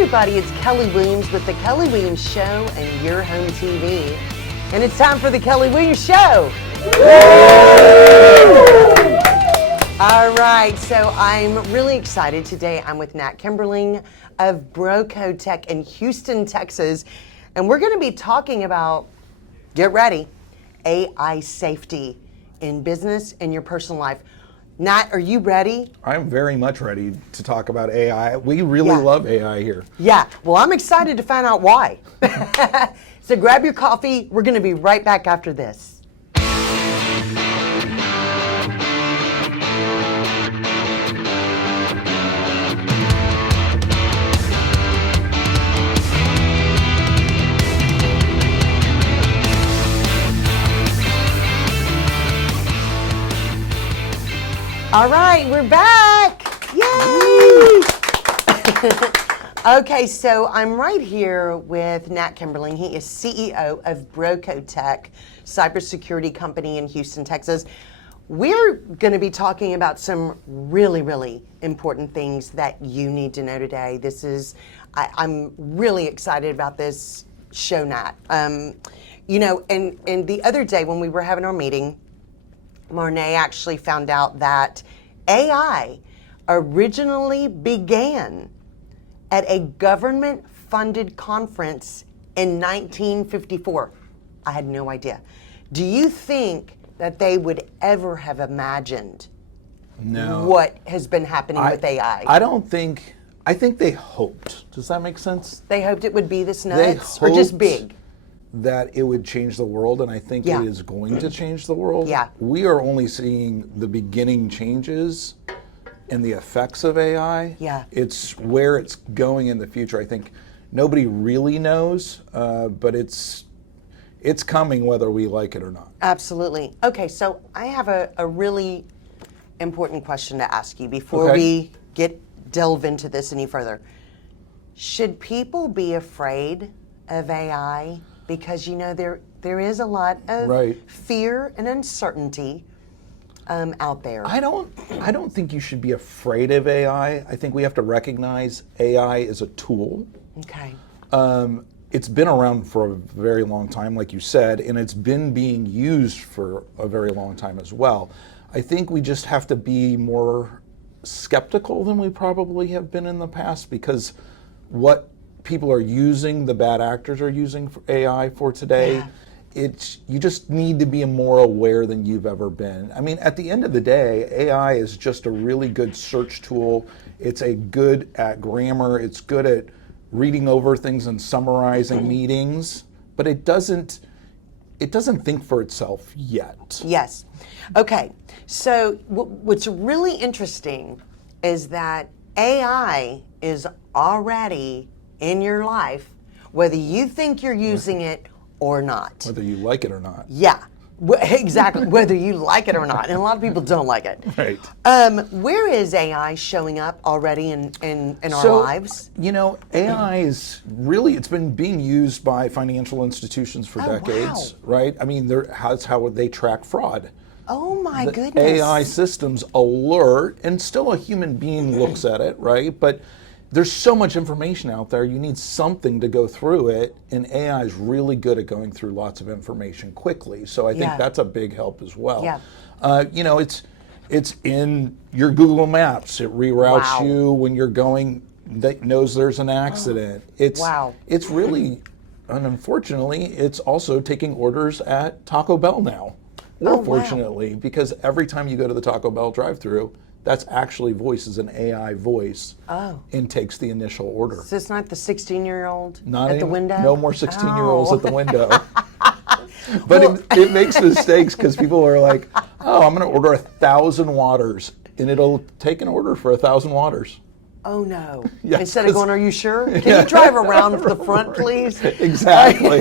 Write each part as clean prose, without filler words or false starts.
everybody, it's Kelly Williams with The Kelly Williams Show and Your Home TV. And it's time for The Kelly Williams Show. All right, so I'm really excited today. I'm with Nat Kemberling of BroCoTec in Houston, Texas. And we're going to be talking about, get ready, AI safety in business and your personal life. Nat, are you ready? I'm very much ready to talk about AI. We really love AI here. Yeah, well, I'm excited to find out why. So grab your coffee. We're going to be right back after this. All right, we're back. Yay! Okay, so I'm right here with Nat Kemberling. He is CEO of BroCoTec, cybersecurity company in Houston, Texas. We're going to be talking about some really, really important things that you need to know today. I'm really excited about this show, Nat. You know, and the other day when we were having our meeting, Marnay actually found out that AI originally began at a government-funded conference in 1954. I had no idea. Do you think that they would ever have imagined what has been happening with AI? I think they hoped. Does that make sense? They hoped it would be this nuts or just big? That it would change the world, and I think it is going to change the world. Yeah. We are only seeing the beginning changes and the effects of AI. Yeah. It's where it's going in the future. I think nobody really knows, but it's coming whether we like it or not. Absolutely. Okay, so I have a really important question to ask you before we delve into this any further. Should people be afraid of AI? Because, you know, there is a lot of fear and uncertainty out there. I don't think you should be afraid of AI. I think we have to recognize AI is a tool. Okay. It's been around for a very long time, like you said, and it's been being used for a very long time as well. I think we just have to be more skeptical than we probably have been in the past, because what people are using, the bad actors are using for AI for today, you just need to be more aware than you've ever been. I mean, at the end of the day, AI is just a really good search tool. It's good at grammar. It's good at reading over things and summarizing meetings, but it doesn't think for itself yet. Yes. Okay. So what's really interesting is that AI is already in your life, whether you think you're using it or not. Whether you like it or not. Yeah, exactly. Whether you like it or not. And a lot of people don't like it. Right. Where is AI showing up already in our lives? You know, AI is really, it's been being used by financial institutions for decades, right? I mean, that's how they track fraud. Oh my goodness. AI systems alert, and still a human being looks at it, right? But there's so much information out there, you need something to go through it, and AI is really good at going through lots of information quickly. So I think that's a big help as well. Yeah. You know, it's in your Google Maps. It reroutes you when you're going, that knows there's an accident. It's really, and unfortunately, it's also taking orders at Taco Bell now. Or fortunately, because every time you go to the Taco Bell drive-thru, that's actually voices an AI voice and takes the initial order. So it's not the 16-year-old at the window? No more 16-year-olds at the window. But it makes mistakes because people are like, oh, I'm going to order 1,000 waters, and it'll take an order for 1,000 waters. Oh no. Instead of going, are you sure? Can you drive around the front, please? Exactly.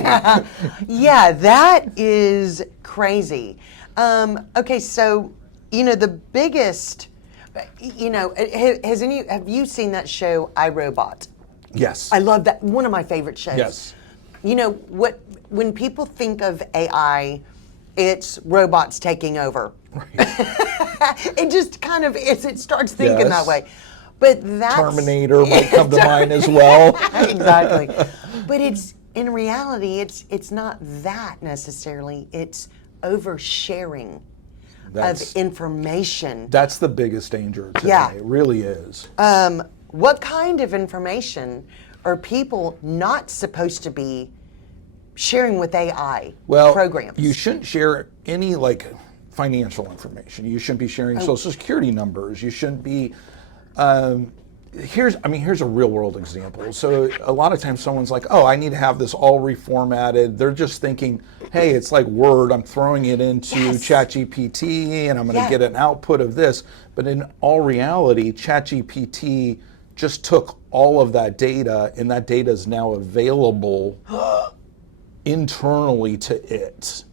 Yeah, that is crazy. Okay, so, you know, the biggest, you know, have you seen that show, iRobot? Yes. I love that. One of my favorite shows. Yes. You know, when people think of AI, it's robots taking over. Right. It just kind of, it starts thinking that way. But that's Terminator might come to mind as well. exactly. But it's in reality, it's not that necessarily. It's oversharing of information. That's the biggest danger today. Yeah. It really is. What kind of information are people not supposed to be sharing with AI programs? You shouldn't share any like financial information. You shouldn't be sharing social security numbers. You shouldn't be. Here's a real world example. So a lot of times someone's like, oh, I need to have this all reformatted. They're just thinking, hey, it's like Word. I'm throwing it into ChatGPT and I'm going to get an output of this. But in all reality, ChatGPT just took all of that data, and that data is now available internally to it.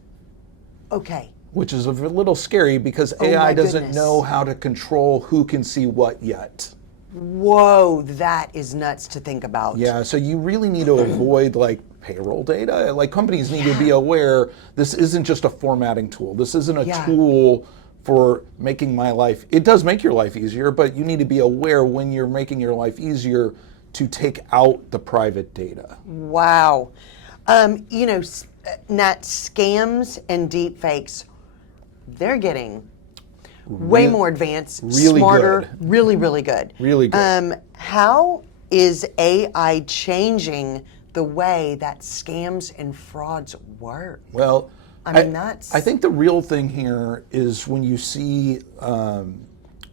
Okay. Which is a little scary because AI doesn't know how to control who can see what yet. Whoa, that is nuts to think about. Yeah, so you really need to avoid like payroll data. Like companies need to be aware this isn't just a formatting tool. This isn't a tool for making my life. It does make your life easier, but you need to be aware when you're making your life easier to take out the private data. Wow. You know, Nat, scams and deep fakes, they're getting way more advanced, really smarter, good. really good. Really good. How is AI changing the way that scams and frauds work? Well, I mean, that's... I think the real thing here is when you see,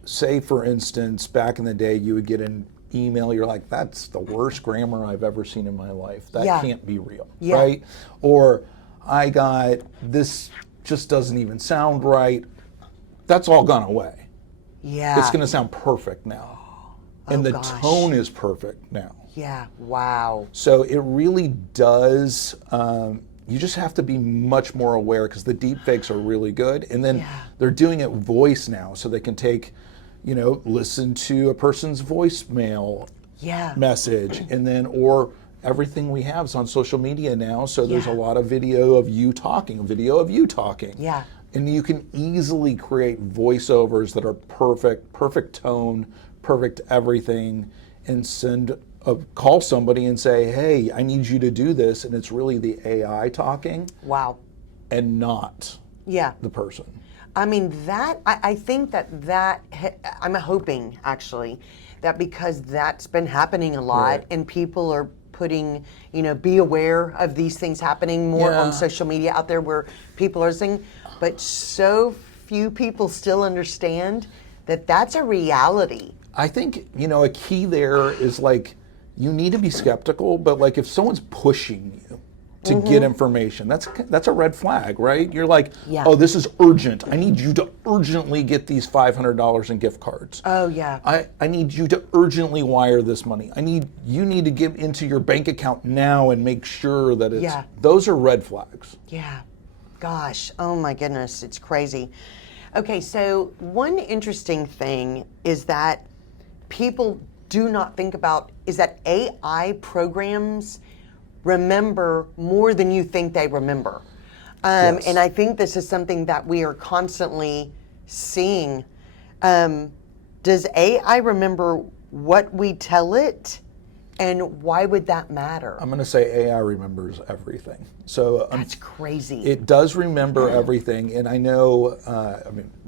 say for instance, back in the day, you would get an email, you're like, that's the worst grammar I've ever seen in my life. That can't be real, right? Or I got, this just doesn't even sound right. That's all gone away. Yeah. It's going to sound perfect now. And the tone is perfect now. Yeah, wow. So it really does, you just have to be much more aware because the deep fakes are really good. And then they're doing it voice now, so they can take, you know, listen to a person's voicemail message, and then, or everything we have is on social media now, so there's a lot of video of you talking. Yeah. And you can easily create voiceovers that are perfect tone, perfect everything, and call somebody and say, hey, I need you to do this, and it's really the AI talking. Wow. And not the person. I mean, I think I'm hoping, actually, that because that's been happening a lot and people are putting, you know, be aware of these things happening more on social media out there where people are saying, but so few people still understand that that's a reality. I think, you know, a key there is like, you need to be skeptical, but like if someone's pushing you to get information, that's a red flag, right? You're like, oh, this is urgent. I need you to urgently get these $500 in gift cards. Oh yeah. I need you to urgently wire this money. You need to get into your bank account now and make sure that it's, those are red flags. Yeah. Gosh, oh my goodness, it's crazy. Okay, so one interesting thing is that people do not think about is that AI programs remember more than you think they remember. And I think this is something that we are constantly seeing. Does AI remember what we tell it? And why would that matter? I'm going to say AI remembers everything. So that's crazy. It does remember everything, and I know.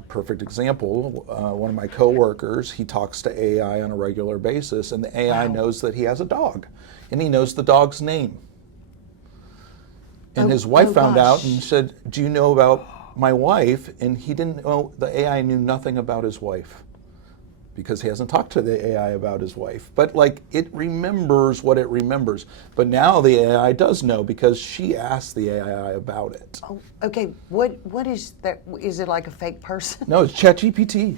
Perfect example. One of my coworkers, he talks to AI on a regular basis, and the AI knows that he has a dog, and he knows the dog's name. And his wife found out and said, "Do you know about my wife?" And he didn't know. The AI knew nothing about his wife, because he hasn't talked to the AI about his wife. But like, it remembers what it remembers. But now the AI does know because she asked the AI about it. Oh, okay. What is that? Is it like a fake person? No, it's ChatGPT.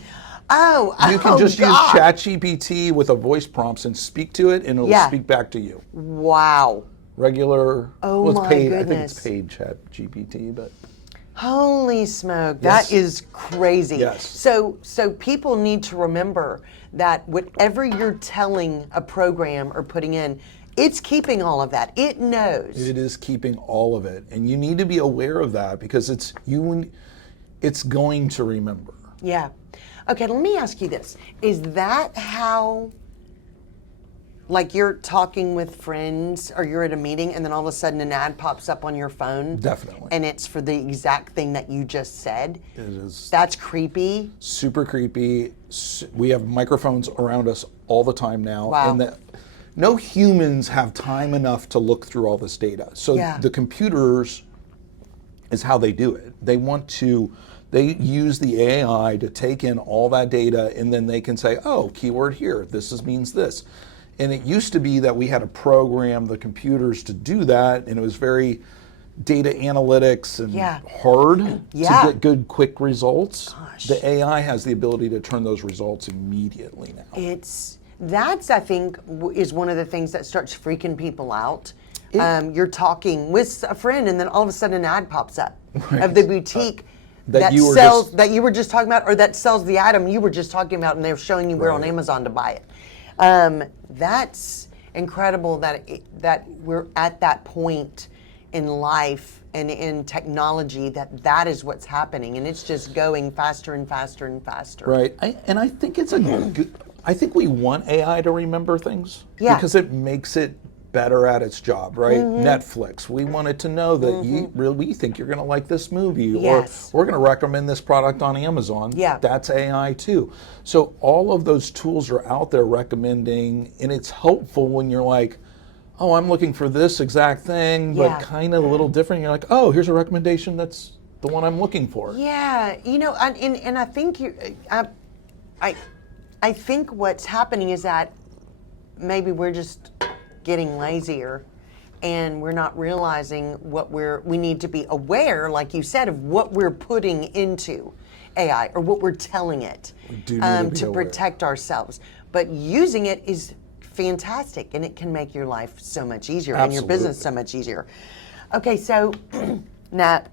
You can just use ChatGPT with a voice prompts and speak to it, and it'll speak back to you. Wow. Regular. Oh it's my paid. goodness. I think it's paid ChatGPT, but. Holy smoke, that is crazy. Yes. So people need to remember that whatever you're telling a program or putting in, it's keeping all of that. It knows. It is keeping all of it. And you need to be aware of that because it's going to remember. Yeah. Okay, let me ask you this. Is that how, like you're talking with friends or you're at a meeting and then all of a sudden an ad pops up on your phone? Definitely. And it's for the exact thing that you just said? It is That's creepy. super creepy. We have microphones around us all the time now. Wow. And no humans have time enough to look through all this data. So Yeah. the computers is how they do it. They use the AI to take in all that data, and then they can say, oh, keyword here, means this. And it used to be that we had to program the computers to do that, and it was very data analytics and Yeah. hard Yeah. to get good, quick results. Gosh. The AI has the ability to turn those results immediately now. That's I think is one of the things that starts freaking people out. You're talking with a friend and then all of a sudden an ad pops up of the boutique that you were sells just- that you were just talking about, or that sells the item you were just talking about, and they're showing you where on Right. Amazon to buy it. That's incredible that we're at that point in life and in technology that is what's happening, and it's just going faster and faster and faster. Right, I think it's a good. I think we want AI to remember things Yeah. because it makes it better at its job, right? Netflix, we want it to know that we think you're going to like this movie, Yes. or we're going to recommend this product on Amazon. Yeah. That's AI too. So all of those tools are out there recommending, and it's helpful when you're like, oh, I'm looking for this exact thing, Yeah. but kind of a little different. You're like, oh, here's a recommendation that's the one I'm looking for. Yeah, and I think I think what's happening is that maybe we're just getting lazier and we're not realizing what we need to be aware, like you said, of what we're putting into AI or what we're telling it do need to be to aware. protect ourselves. But using it is fantastic, and it can make your life so much easier and your business so much easier. Okay, so Nat,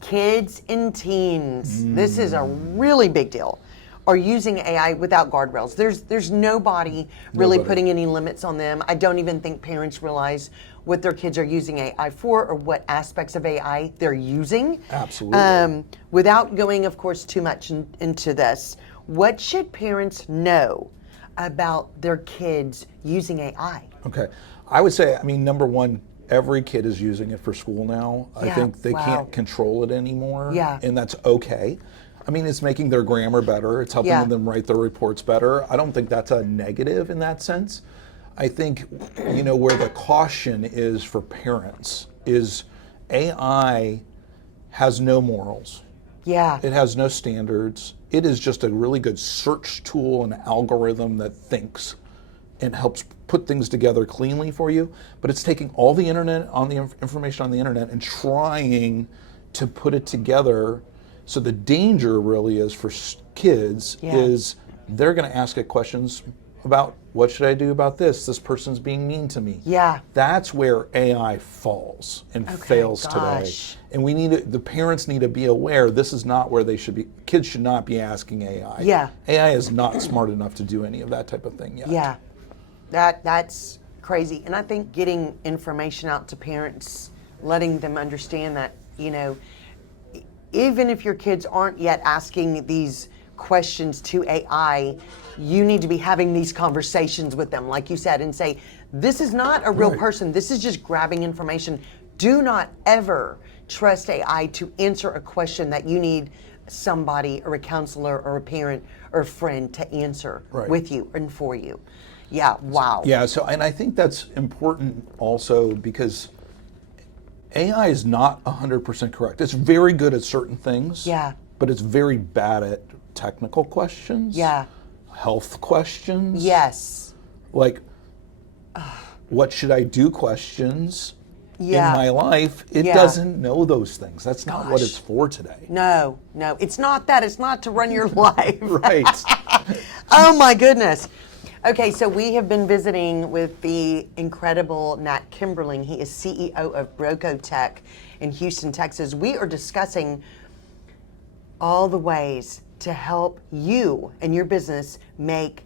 kids and teens, this is a really big deal, are using AI without guardrails. There's nobody really putting any limits on them. I don't even think parents realize what their kids are using AI for or what aspects of AI they're using. Absolutely. Without going, of course, too much into this, what should parents know about their kids using AI? Okay. I would say, number one, every kid is using it for school now. I Yeah, think they wow. can't control it anymore. Yeah. And that's okay. It's making their grammar better. It's helping Yeah. them write their reports better. I don't think that's a negative in that sense. I think, where the caution is for parents is AI has no morals. Yeah. It has no standards. It is just a really good search tool and algorithm that thinks and helps put things together cleanly for you. But it's taking all the information on the internet and trying to put it together. So the danger really is for kids is they're going to ask it questions about, what should I do about this? This person's being mean to me. Yeah. That's where AI falls and fails gosh. today. And the parents need to be aware this is not where they should be. Kids should not be asking AI. Yeah. AI is not smart enough to do any of that type of thing yet. Yeah, that's crazy. And I think getting information out to parents, letting them understand that, even if your kids aren't yet asking these questions to AI, you need to be having these conversations with them, like you said, and say, this is not a real person. This is just grabbing information. Do not ever trust AI to answer a question that you need somebody or a counselor or a parent or a friend to answer with you and for you. Yeah, wow. Yeah, and I think that's important also because AI is not 100% correct. It's very good at certain things. Yeah. But it's very bad at technical questions. Yeah. Health questions. Yes. Like, what should I do questions in Yeah. my life. It doesn't know those things. That's not what it's for today. No, it's not that. It's not to run your life. Right. Oh my goodness. Okay, so we have been visiting with the incredible Nat Kemberling. He is CEO of BroCoTec in Houston, Texas. We are discussing all the ways to help you and your business make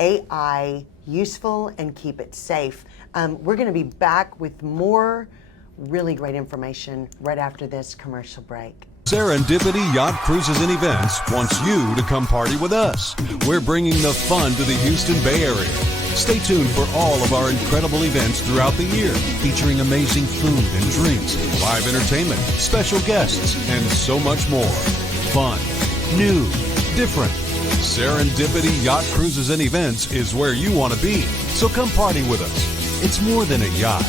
AI useful and keep it safe. We're going to be back with more really great information right after this commercial break. Serendipity Yacht Cruises and Events wants you to come party with us. We're bringing the fun to the Houston Bay Area. Stay tuned for all of our incredible events throughout the year, featuring amazing food and drinks, live entertainment, special guests, and so much more. Fun, new, different. Serendipity Yacht Cruises and Events is where you want to be. So come party with us. It's more than a yacht.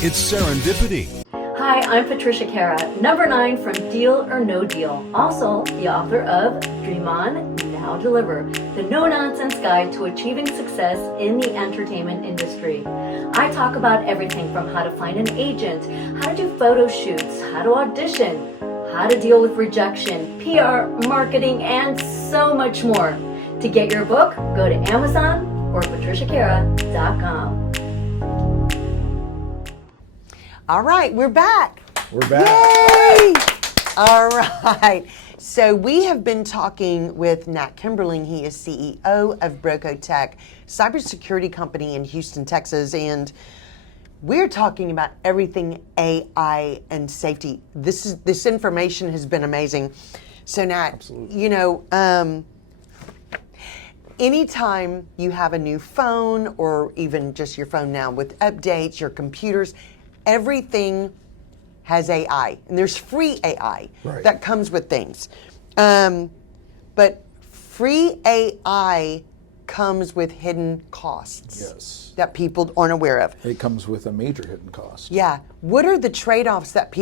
It's serendipity. Hi, I'm Patricia Cara, number 9 from Deal or No Deal. Also, the author of Dream On, Now Deliver, the no-nonsense guide to achieving success in the entertainment industry. I talk about everything from how to find an agent, how to do photo shoots, how to audition, how to deal with rejection, PR, marketing, and so much more. To get your book, go to Amazon or patriciacara.com. All right, we're back. We're back. Yay! All right. So we have been talking with Nat Kemberling. He is CEO of BroCoTec, cybersecurity company in Houston, Texas, and we're talking about everything AI and safety. This information has been amazing. So Nat, Absolutely. you know, anytime you have a new phone or even just your phone now with updates, your computers, everything has AI, and there's free AI that comes with things. But free AI comes with hidden costs that people aren't aware of. It comes with a major hidden cost. Yeah. What are the trade-offs that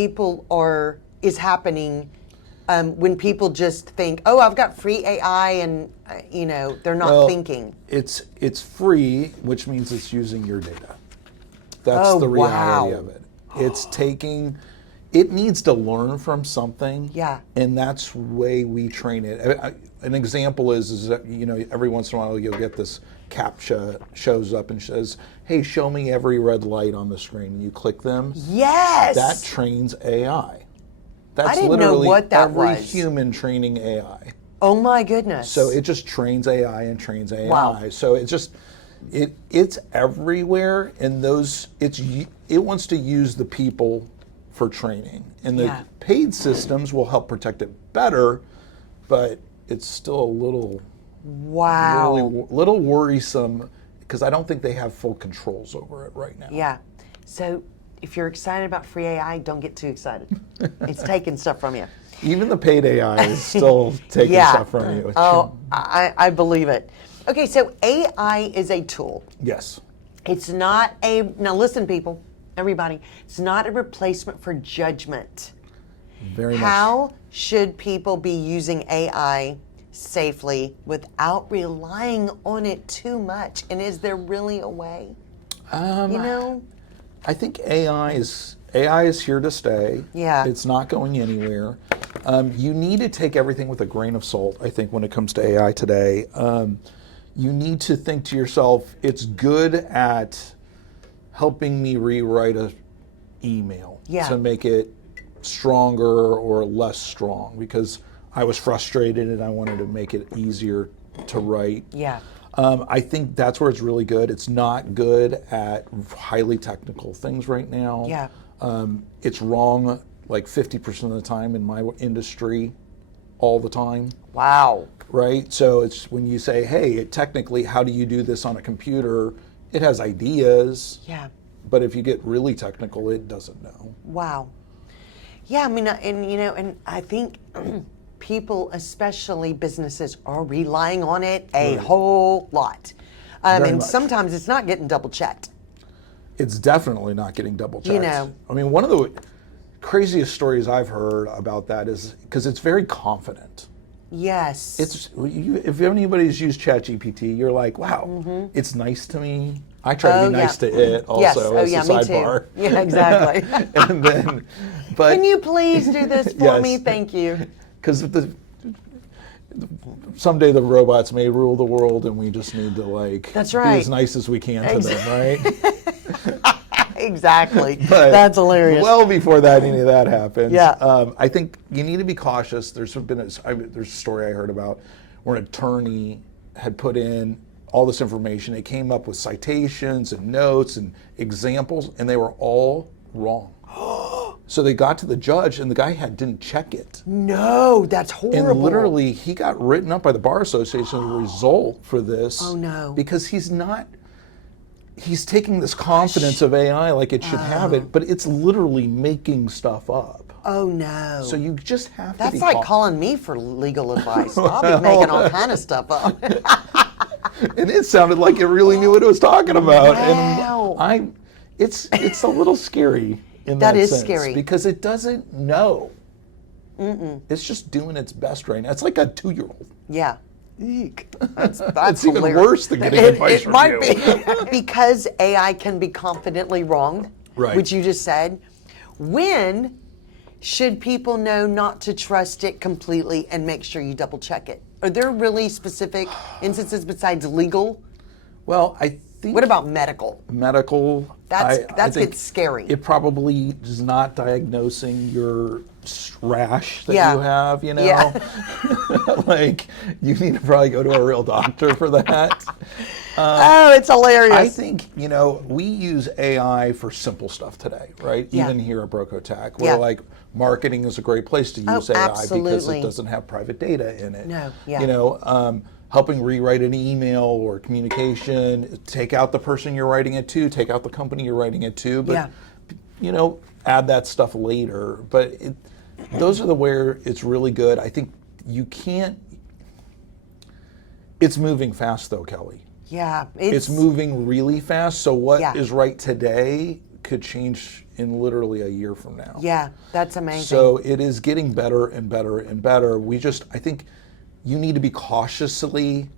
is happening when people just think, oh, I've got free AI, and they're not thinking? It's free, which means it's using your data. That's the reality of it. It's it needs to learn from something. Yeah. And that's the way we train it. An example is that, every once in a while you'll get this CAPTCHA shows up and says, hey, show me every red light on the screen. And you click them. Yes. That trains AI. That's I didn't literally know what that every was. human training AI. Oh my goodness. So it just trains AI and trains AI. Wow. So it's everywhere, and it wants to use the people for training, and the paid systems will help protect it better, but it's still a little worrisome because I don't think they have full controls over it right now. Yeah. So if you're excited about free AI, don't get too excited. It's taking stuff from you. Even the paid AI is still taking stuff from you. Oh, I believe it. Okay, so AI is a tool. Yes. It's not now listen people, everybody, it's not a replacement for judgment. Very much. How should people be using AI safely without relying on it too much? And is there really a way? I think AI is here to stay. Yeah. It's not going anywhere. You need to take everything with a grain of salt, I think, when it comes to AI today. You need to think to yourself, it's good at helping me rewrite an email to make it stronger or less strong because I was frustrated and I wanted to make it easier to write. Yeah. I think that's where it's really good. It's not good at highly technical things right now. Yeah. It's wrong like 50% of the time in my industry, all the time. Wow. Right? So it's when you say, hey, technically, how do you do this on a computer? It has ideas. Yeah. But if you get really technical, it doesn't know. Wow. Yeah, I mean, and I think people, especially businesses, are relying on it a whole lot. And much. Sometimes it's not getting double checked. It's definitely not getting double checked. I mean, one of the craziest stories I've heard about that is because it's very confident. Yes. If anybody's used ChatGPT, you're like, wow, it's nice to me. I try to be nice to it also as a sidebar. Me too. Yeah, exactly. And then, but can you please do this for me? Thank you. Because someday the robots may rule the world, and we just need to be as nice as we can to them, right? Exactly. But that's hilarious. Well before any of that happens, Yeah. I think you need to be cautious. There's a story I heard about where an attorney had put in all this information. It came up with citations and notes and examples, and they were all wrong. So they got to the judge, and the guy didn't check it. No, that's horrible. And literally, he got written up by the Bar Association as a result for this. Oh, no. Because he's taking this confidence of AI like it should have it, but it's literally making stuff up. Oh, no. So you just have to That's be like calling me for legal advice. I'll be making all kind of stuff up. And it sounded like it really knew what it was talking about. Wow. And it's a little scary in That that is sense, scary. because it doesn't know. It's just doing its best right now. It's like a 2-year-old. Yeah. Eek. That's It's even hilarious. worse than getting advice from might you. be. Because AI can be confidently wrong, Right. which you just said. When should people know not to trust it completely and make sure you double check it? Are there really specific instances besides legal? Well, I think What about medical? medical. That's I think gets scary. It probably is not diagnosing your rash that Yeah. you have. You know, Yeah. like you need to probably go to a real doctor for that. Oh, it's hilarious. I think, we use AI for simple stuff today, right? Yeah. Even here at BroCoTec, Yeah. we're like, marketing is a great place to use AI because absolutely. it doesn't have private data in it. No, yeah. Helping rewrite an email or communication, take out the person you're writing it to, take out the company you're writing it to, but, add that stuff later. But those are where it's really good. I think you can't, it's moving fast though, Kelly. Yeah. It's moving really fast. So what is Yeah. right today could change in literally a year from now. Yeah, that's amazing. So it is getting better and better and better. I think you need to be cautiously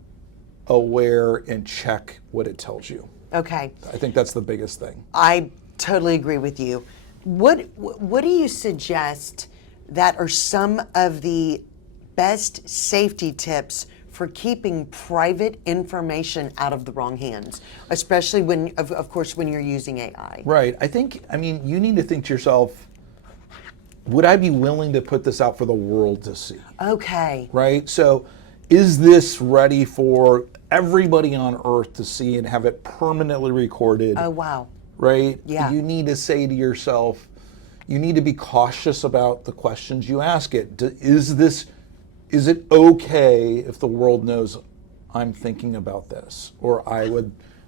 aware and check what it tells you. Okay. I think that's the biggest thing. I totally agree with you. What do you suggest that are some of the best safety tips for keeping private information out of the wrong hands, especially when, of course, when you're using AI? Right. You need to think to yourself, would I be willing to put this out for the world to see? Okay. Right? So is this ready for everybody on Earth to see and have it permanently recorded? Oh, wow. Right? Yeah. You need to say to yourself, you need to be cautious about the questions you ask it. Is it okay if the world knows I'm thinking about this, or I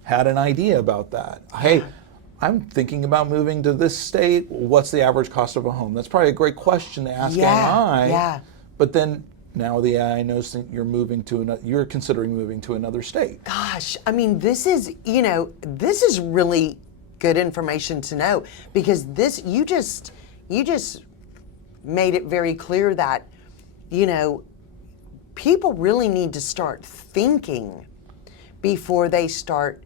had an idea about that? Hey, I'm thinking about moving to this state. What's the average cost of a home? That's probably a great question to ask AI. Yeah. But then now the AI knows that you're considering moving to another state. Gosh, this is really good information to know, because you just made it very clear that, people really need to start thinking before they start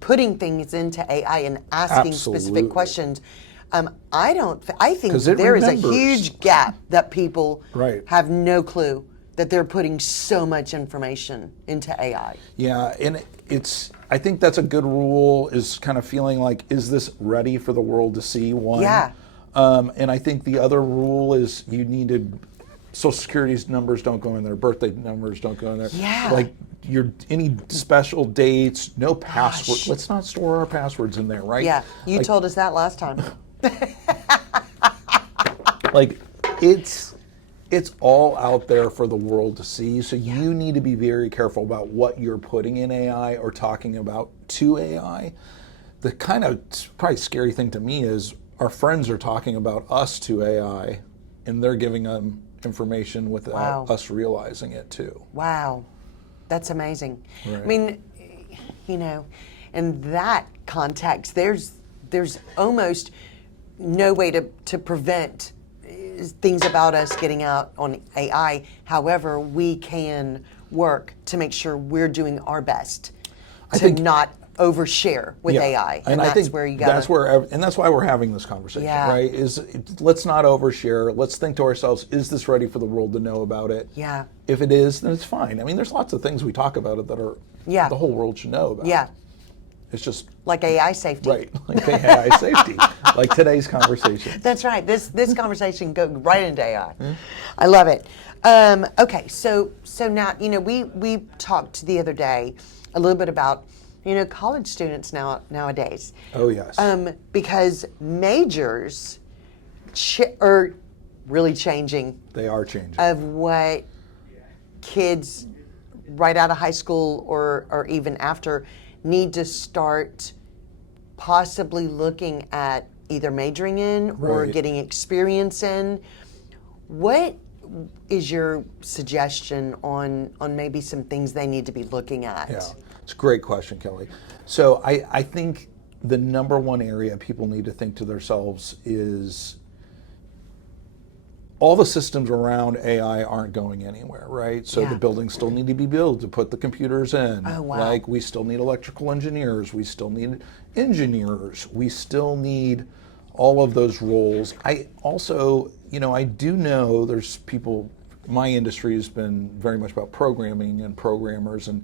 putting things into AI and asking Absolutely. specific questions. I think 'Cause it there is a remembers. huge gap that people Right. have no clue that they're putting so much information into AI. Yeah, and I think that's a good rule, is kind of feeling like, is this ready for the world to see? One. Yeah. And I think the other rule is you need to, Social Security's numbers don't go in there, birthday numbers don't go in there. Yeah. Like any special dates, no password. Gosh. Let's not store our passwords in there, right? Yeah, you told us that last time. Like it's all out there for the world to see. So you need to be very careful about what you're putting in AI or talking about to AI. The kind of probably scary thing to me is our friends are talking about us to AI, and they're giving them information without Wow. us realizing it too. Wow, that's amazing. Right. In that context, there's almost no way to prevent things about us getting out on AI. However, we can work to make sure we're doing our best to not overshare with AI, and that's I think where you got. and that's why we're having this conversation, Yeah. right? Let's not overshare. Let's think to ourselves: is this ready for the world to know about it? Yeah. If it is, then it's fine. There's lots of things we talk about it that are the whole world should know about. Yeah, It's just like AI safety. right, like AI safety, like today's conversation. That's right. This conversation goes right into AI. I love it. Okay, so Nat, we talked the other day a little bit about college students nowadays. Oh yes. Because majors are really changing They are changing. of what kids right out of high school or even after need to start possibly looking at either majoring in or Right. getting experience in. What is your suggestion on maybe some things they need to be looking at? Yeah, it's a great question, Kelly. So I think the number one area people need to think to themselves is all the systems around AI aren't going anywhere, right? So Yeah. the buildings still need to be built to put the computers in. Oh, wow. Like we still need electrical engineers, we still need engineers, we still need all of those roles. I also, I do know there's people, my industry has been very much about programming and programmers are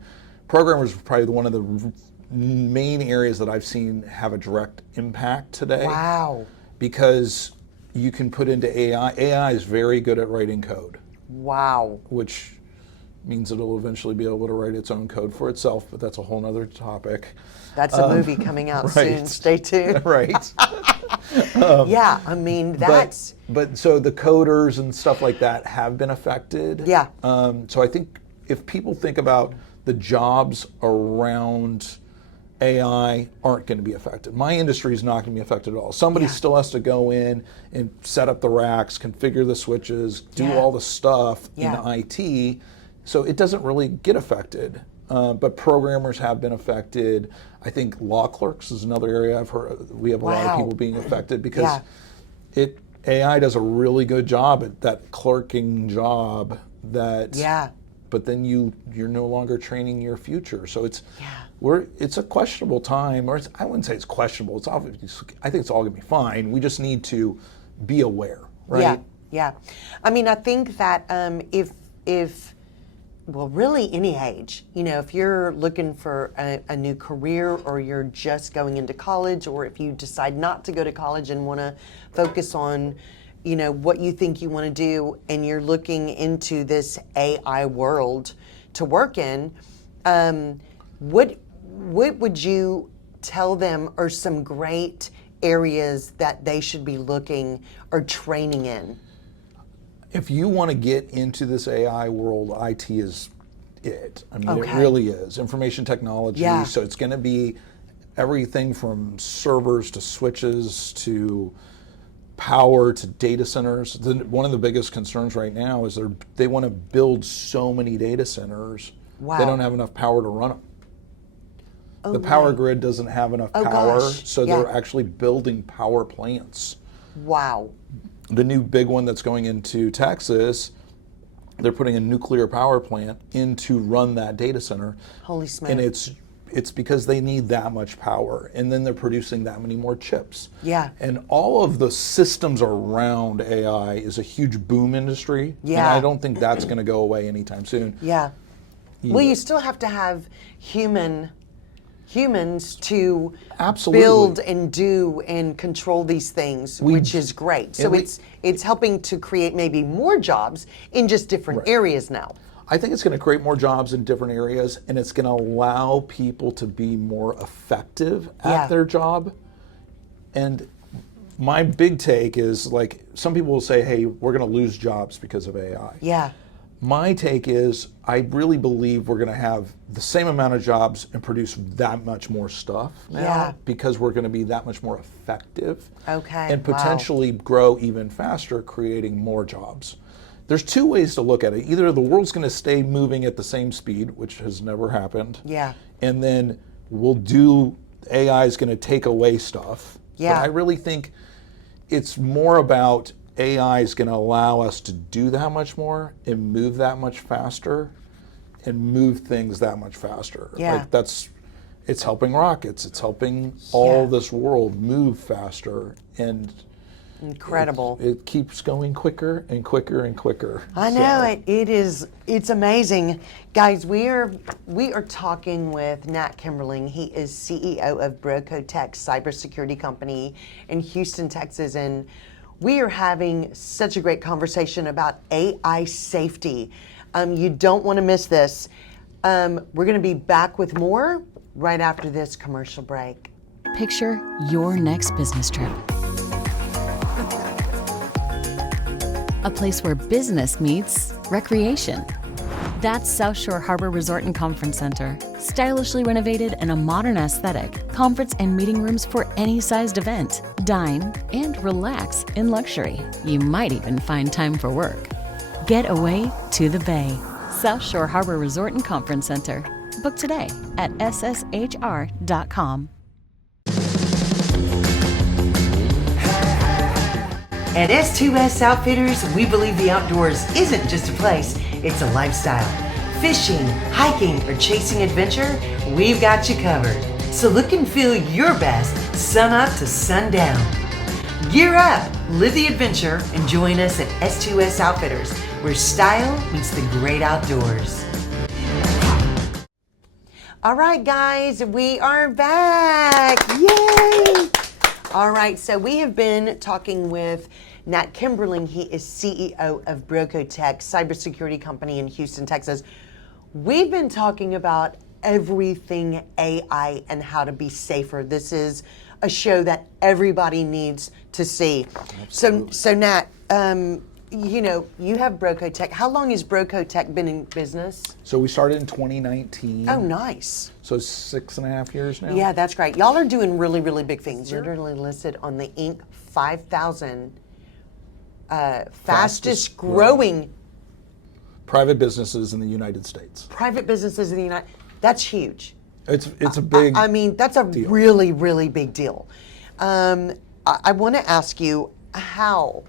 probably one of the main areas that I've seen have a direct impact today. Wow. Because you can put into AI. AI is very good at writing code, Wow. which means it'll eventually be able to write its own code for itself, but that's a whole nother topic. That's a movie coming out soon. right. Stay tuned. Right. Yeah, I mean, that's. But so the coders and stuff like that have been affected. Yeah. So I think if people think about the jobs around AI aren't going to be affected. My industry is not going to be affected at all. Somebody Yeah. still has to go in and set up the racks, configure the switches, do Yeah. all the stuff Yeah. in IT. So it doesn't really get affected. But programmers have been affected. I think law clerks is another area I've heard. We have a lot of Wow. people being affected because Yeah. AI does a really good job at that clerking job that. Yeah. But then you're no longer training your future. So it's Yeah. it's a questionable time, or I wouldn't say it's questionable. I think it's all gonna be fine. We just need to be aware, right? Yeah, yeah. I mean, I think that if well, really any age, if you're looking for a new career or you're just going into college, or if you decide not to go to college and want to focus on, what you think you want to do, and you're looking into this AI world to work in, what would you tell them are some great areas that they should be looking or training in? If you want to get into this AI world, IT is it. I mean, Okay. it really is. Information technology. Yeah. So it's going to be everything from servers to switches to power to data centers. One of the biggest concerns right now is they want to build so many data centers. Wow. They don't have enough power to run them. Oh, The power my. grid doesn't have enough Oh, power, gosh. so Yeah. they're actually building power plants. Wow. The new big one that's going into Texas, they're putting a nuclear power plant in to run that data center. Holy smoke. And it's because they need that much power, and then they're producing that many more chips. Yeah. And all of the systems around AI is a huge boom industry. Yeah. And I don't think that's going to go away anytime soon. Yeah. Well, you still have to have humans to Absolutely. build and do and control these things, which is great. So we- it's helping to create maybe more jobs in just different areas now. I think it's going to create more jobs in different areas, and it's going to allow people to be more effective at Yeah. their job. And my big take is, like, some people will say, hey, we're going to lose jobs because of AI. Yeah. My take is, I really believe we're going to have the same amount of jobs and produce that much more stuff now, Yeah. because we're going to be that much more effective. Okay, And wow. potentially grow even faster, creating more jobs. There's two ways to look at it. Either the world's going to stay moving at the same speed, which has never happened. Yeah. And then AI is going to take away stuff. Yeah. But I really think it's more about AI is going to allow us to do that much more and move that much faster and move things that much faster. Yeah. Like it's helping rockets. It's helping all Yeah. this world move faster, and Incredible. it keeps going quicker and quicker and quicker. I know it's amazing. Guys, we are talking with Nat Kemberling. He is CEO of BroCoTec cybersecurity company in Houston, Texas, and we are having such a great conversation about AI safety. You don't want to miss this. We're going to be back with more right after this commercial break. Picture your next business trip. a place where business meets recreation. That's South Shore Harbor Resort and Conference Center. Stylishly renovated and a modern aesthetic, conference and meeting rooms for any sized event. Dine and relax in luxury. You might even find time for work. Get away to the Bay. South Shore Harbor Resort and Conference Center. Book today at sSHR.com. At S2S Outfitters, we believe the outdoors isn't just a place, it's a lifestyle. Fishing, hiking, or chasing adventure, we've got you covered. So look and feel your best sun up to sundown. Gear up, live the adventure, and join us at S2S Outfitters, where style meets the great outdoors. All right, guys, we are back. Yay! All right, so we have been talking with Nat Kemberling. He is CEO of BroCoTec, cybersecurity company in Houston, Texas. We've been talking about everything AI and how to be safer. This is a show that everybody needs to see. So Nat, you know, you have BroCoTec. How long has BroCoTec been in business? So we started in 2019. Oh, nice. So 6.5 years now? Yeah, that's great. Y'all are doing really, really big things. You're literally listed on the Inc. 5,000 fastest growing private businesses in the United States. private businesses in the United. That's huge. It's a big I mean, that's a deal. really, really big deal. I want to ask you, how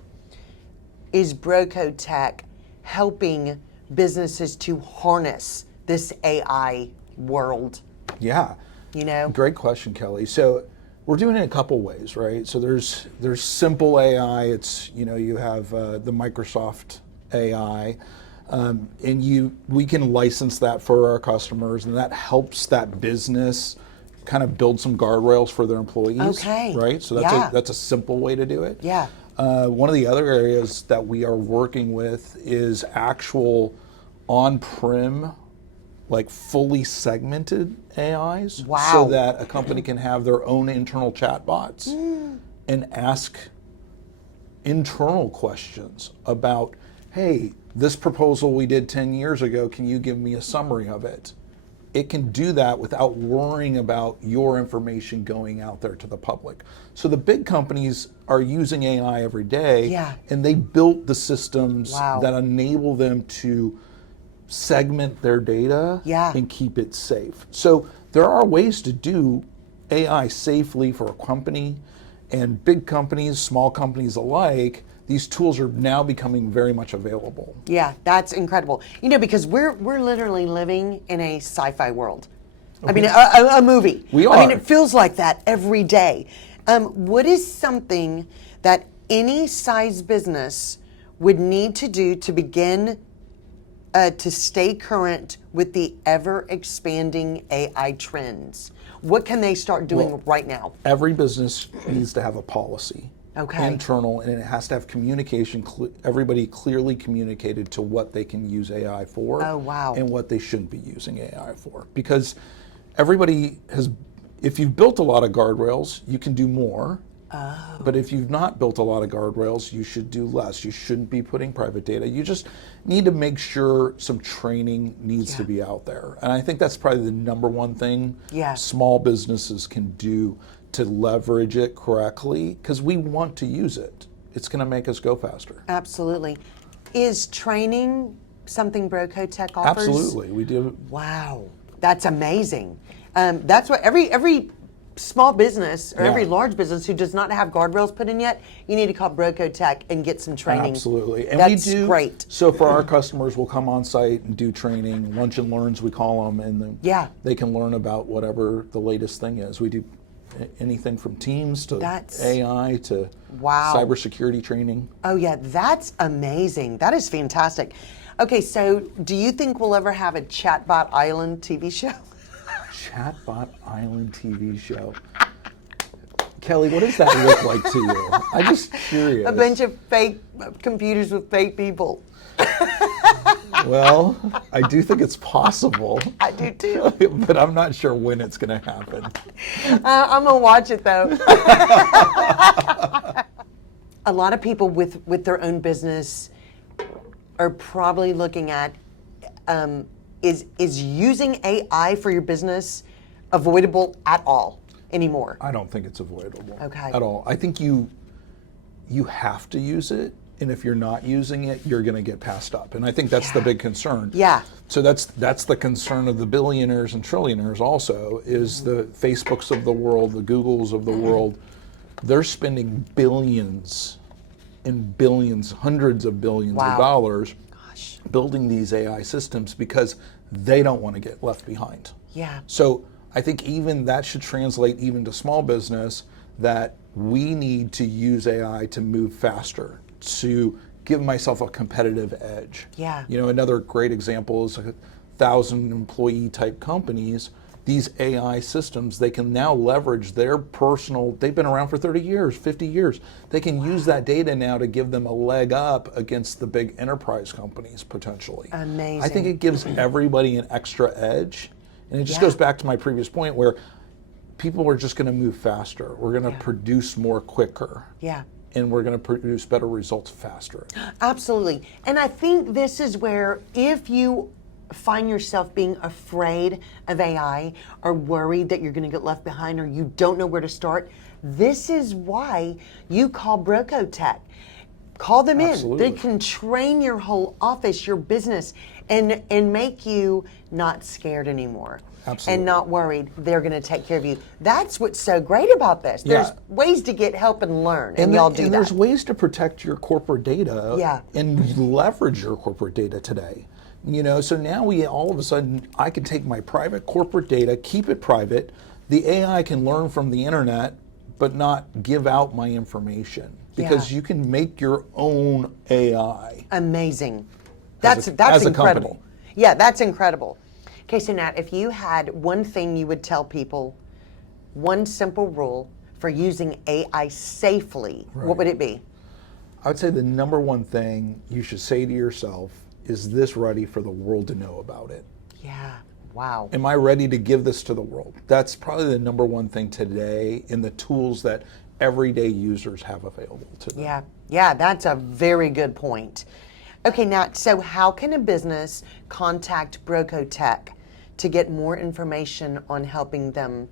is BroCoTec helping businesses to harness this AI world? Yeah. You know? Great question, Kelly. So we're doing it in a couple ways, right? So there's simple AI. It's, you know, you have the Microsoft AI, and we can license that for our customers, and that helps that business kind of build some guardrails for their employees. Okay. Right. So that's a simple way to do it. Yeah. One of the other areas that we are working with is actual on-prem, like fully segmented AIs. Wow. So that a company can have their own internal chatbots and ask internal questions about, hey, this proposal we did 10 years ago, can you give me a summary of it? It can do that without worrying about your information going out there to the public. So the big companies are using AI every day, Yeah. and they built the systems Wow. that enable them to segment their data Yeah. and keep it safe. So there are ways to do AI safely for a company, and big companies, small companies alike. These tools are now becoming very much available. Yeah, that's incredible. You know, because we're literally living in a sci-fi world. I mean, a movie. We I mean, are. it feels like that every day. What is something that any size business would need to do to begin to stay current with the ever-expanding AI trends? What can they start doing right now? Every business needs to have a policy. Okay. Internal, and it has to have communication, everybody clearly communicated to what they can use AI for. Oh, wow. And what they shouldn't be using AI for. Because everybody has, if you've built a lot of guardrails, you can do more. Oh. But if you've not built a lot of guardrails, you should do less. You shouldn't be putting private data. You just need to make sure some training needs to be out there. And I think that's probably the number one thing small businesses can do to leverage it correctly, because we want to use it. It's going to make us go faster. Absolutely. Is training something BroCoTec offers? Absolutely, we do. Wow, that's amazing. That's what every small business or every large business who does not have guardrails put in yet, you need to call BroCoTec and get some training. Absolutely, and that's we do. Great. So for our customers, we'll come on site and do training, lunch and learns we call them, and then they can learn about whatever the latest thing is. We do anything from Teams to AI to cybersecurity training. Oh yeah, that's amazing. That is fantastic. Okay, so do you think we'll ever have a Chatbot Island TV show? Chatbot Island TV show. Kelly, what does that look like to you? I'm just curious. A bunch of fake computers with fake people. Well, I do think it's possible. I do too. But I'm not sure when it's going to happen. I'm going to watch it though. A lot of people with their own business are probably looking at is using AI for your business avoidable at all anymore? I don't think it's avoidable Okay. at all. I think you have to use it, and if you're not using it, you're going to get passed up. And I think that's the big concern. Yeah. So that's the concern of the billionaires and trillionaires also, is the Facebooks of the world, the Googles of the world. They're spending billions and billions, hundreds of billions of dollars building these AI systems because they don't want to get left behind. Yeah. So I think even that should translate even to small business, that we need to use AI to move faster, to give myself a competitive edge. Yeah. You know, another great example is 1,000 employee type companies. These AI systems, they can now leverage their personal, they've been around for 30 years, 50 years. They can use that data now to give them a leg up against the big enterprise companies potentially. Amazing. I think it gives everybody an extra edge. And it just goes back to my previous point where people are just going to move faster. We're going to produce more quicker. Yeah. And we're going to produce better results faster. Absolutely. And I think this is where, if you find yourself being afraid of AI or worried that you're going to get left behind or you don't know where to start, this is why you call BroCoTec. Call them Absolutely. in. They can train your whole office, your business, and make you not scared anymore. Absolutely. And not worried. They're going to take care of you. That's what's so great about this. There's ways to get help and learn, and y'all do and that. there's ways to protect your corporate data Yeah. and leverage your corporate data today. You know, so now all of a sudden, I can take my private corporate data, keep it private. The AI can learn from the internet, but not give out my information, because you can make your own AI. Amazing. As That's a incredible. company. Yeah, that's incredible. Okay, so Nat, if you had one thing you would tell people, one simple rule for using AI safely, what would it be? I would say the number one thing you should say to yourself is this ready for the world to know about it? Yeah. Wow. Am I ready to give this to the world? That's probably the number one thing today in the tools that everyday users have available to them. Yeah. Yeah, that's a very good point. Okay, Nat, so how can a business contact BroCoTec to get more information on helping them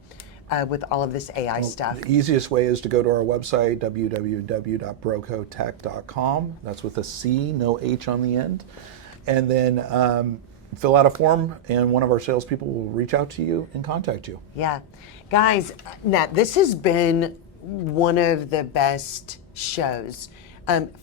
with all of this AI stuff? The easiest way is to go to our website, www.brocotech.com. That's with a C, no H on the end. And then fill out a form, and one of our salespeople will reach out to you and contact you. Yeah. Guys, Nat, this has been one of the best shows,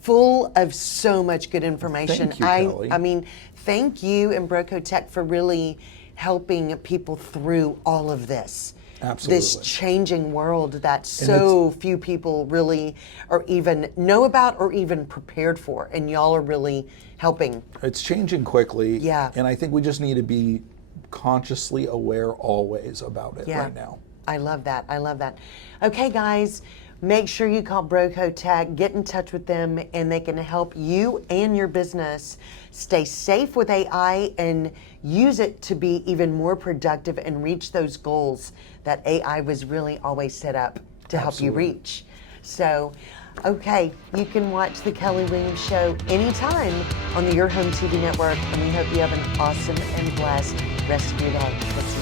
full of so much good information. Thank you, Kelly. I mean, thank you and BroCoTec for really helping people through all of this. Absolutely. This changing world that so few people really or even know about or even prepared for, and y'all are really helping. It's changing quickly. Yeah. And I think we just need to be consciously aware always about it right now. I love that. I love that. Okay, guys, make sure you call BroCoTec, get in touch with them, and they can help you and your business stay safe with AI and use it to be even more productive and reach those goals that AI was really always set up to help you reach. So, okay, you can watch the Kelly Williams Show anytime on the Your Home TV network, and we hope you have an awesome and blessed rest of your day. We'll see you